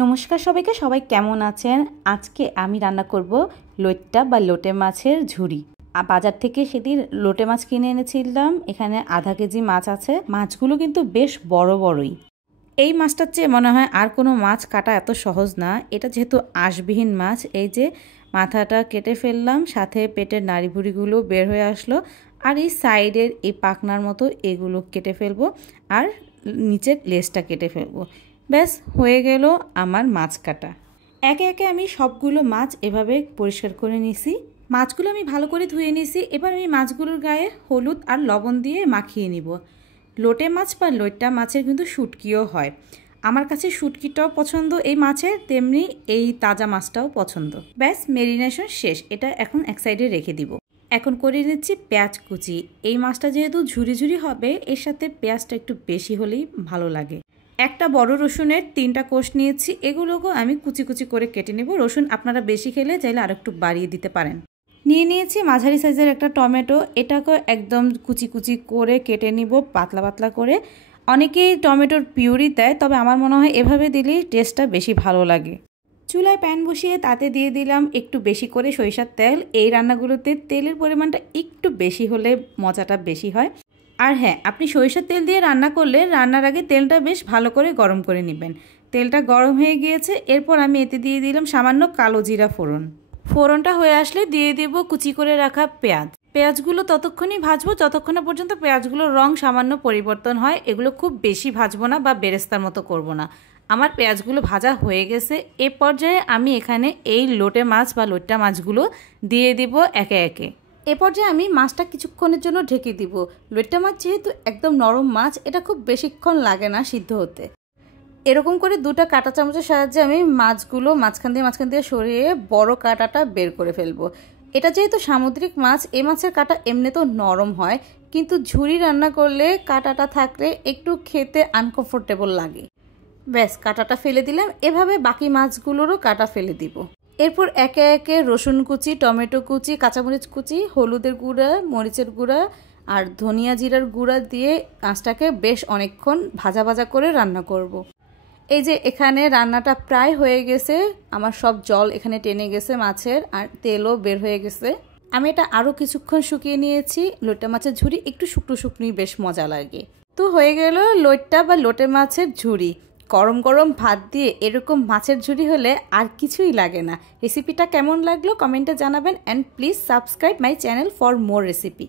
নমস্কার সবাইকে, সবাই কেমন আছেন? আজকে আমি রান্না করব লইট্টা বা লোটে মাছের ঝুরি। বাজার থেকে সেদিন লোটে মাছ কিনে এনেছিলাম। এখানে আধা কেজি মাছ আছে। মাছগুলো কিন্তু বেশ বড় বড়ই। এই মাছটার চেয়ে মনে হয় আর কোনো মাছ কাটা এত সহজ না। এটা যেহেতু আঁশবিহীন মাছ, এই যে মাথাটা কেটে ফেললাম, সাথে পেটের নাড়িভুড়িগুলো বের হয়ে আসলো, আর এই সাইডের এই পাখনার মতো এগুলো কেটে ফেলবো, আর নিচের লেজটা কেটে ফেলবো। ব্যাস হয়ে গেল আমার মাছ কাটা। একে একে আমি সবগুলো মাছ এভাবে পরিষ্কার করে নিছি। মাছগুলো আমি ভালো করে ধুয়ে নিছি। এবার আমি মাছগুলোর গায়ে হলুদ আর লবণ দিয়ে মাখিয়ে নিব। লোটে মাছ বা লইট্টা মাছের কিন্তু শুটকিও হয়। আমার কাছে শুটকিটাও পছন্দ এই মাছের, তেমনি এই তাজা মাছটাও পছন্দ। ব্যাস মেরিনেশন শেষ। এটা এখন এক সাইডে রেখে দিব। এখন করে নিচ্ছি পেঁয়াজ কুচি। এই মাছটা যেহেতু ঝুরি ঝুরি হবে, এর সাথে পেঁয়াজটা একটু বেশি হলেই ভালো লাগে। একটা বড় রসুনের 3টা কোষ নিয়েছি। এগুলোকেও আমি কুচি কুচি করে কেটে নেব। রসুন আপনারা বেশি খেলে চাইলে আর একটু বাড়িয়ে দিতে পারেন। নিয়ে নিয়েছি মাঝারি সাইজের একটা টমেটো। এটাকে একদম কুচি কুচি করে কেটে নিব, পাতলা পাতলা করে। অনেকেই টমেটোর পিউরি দেয়, তবে আমার মনে হয় এভাবে দিলেই টেস্টটা বেশি ভালো লাগে। চুলায় প্যান বসিয়ে তাতে দিয়ে দিলাম একটু বেশি করে সরিষার তেল। এই রান্নাগুলোতে তেলের পরিমাণটা একটু বেশি হলে মজাটা বেশি হয়। আর হ্যাঁ, আপনি সরিষার তেল দিয়ে রান্না করলে রান্নার আগে তেলটা বেশ ভালো করে গরম করে নেবেন। তেলটা গরম হয়ে গিয়েছে। এরপর আমি এতে দিয়ে দিলাম সামান্য কালো জিরা ফোড়ন। ফোড়নটা হয়ে আসলে দিয়ে দেব কুচি করে রাখা পেঁয়াজ। পেঁয়াজগুলো ততক্ষণই ভাজবো যতক্ষণ পর্যন্ত পেঁয়াজগুলোর রং সামান্য পরিবর্তন হয়। এগুলো খুব বেশি ভাজবো না বা বেরেস্তার মতো করব না। আমার পেঁয়াজগুলো ভাজা হয়ে গেছে। এ পর্যায়ে আমি এখানে এই লোটে মাছ বা লইট্টা মাছগুলো দিয়ে দিব একে একে। এ পর্যায়ে আমি মাছটা কিছুক্ষণের জন্য ঢেকে দিব। লইট্টা মাছ যেহেতু একদম নরম মাছ, এটা খুব বেশিক্ষণ লাগে না সিদ্ধ হতে। এরকম করে 2টা কাঁটা চামচের সাহায্যে আমি মাছগুলো মাঝখান দিয়ে সরিয়ে বড় কাঁটাটা বের করে ফেলবো। এটা যেহেতু সামুদ্রিক মাছ, এই মাছের কাঁটা এমনিতেও নরম হয়, কিন্তু ঝুরি রান্না করলে কাঁটাটা থাকলে একটু খেতে আনকমফোর্টেবল লাগে। ব্যাস কাঁটাটা ফেলে দিলাম। এভাবে বাকি মাছগুলোরও কাঁটা ফেলে দিব। এরপর একে একে রসুন কুচি, টমেটো কুচি, কাঁচামরিচ কুচি, হলুদের গুঁড়া, মরিচের গুঁড়া আর ধনিয়া জিরার গুঁড়া দিয়ে মাছটাকে বেশ অনেকক্ষণ ভাজা ভাজা করে রান্না করব। এই যে এখানে রান্নাটা প্রায় হয়ে গেছে। আমার সব জল এখানে টেনে গেছে মাছের, আর তেলও বের হয়ে গেছে। আমি এটা আরও কিছুক্ষণ শুকিয়ে নিয়েছি। লইট্টা মাছের ঝুরি একটু শুকনো শুকনোই বেশ মজা লাগে। তো হয়ে গেল লইট্টা বা লোটে মাছের ঝুরি। গরম গরম ভাত দিয়ে এরকম মাছের ঝুরি হলে আর কিছুই লাগে না। রেসিপিটা কেমন লাগলো কমেন্টে জানাবেন, and please subscribe my channel for more recipe.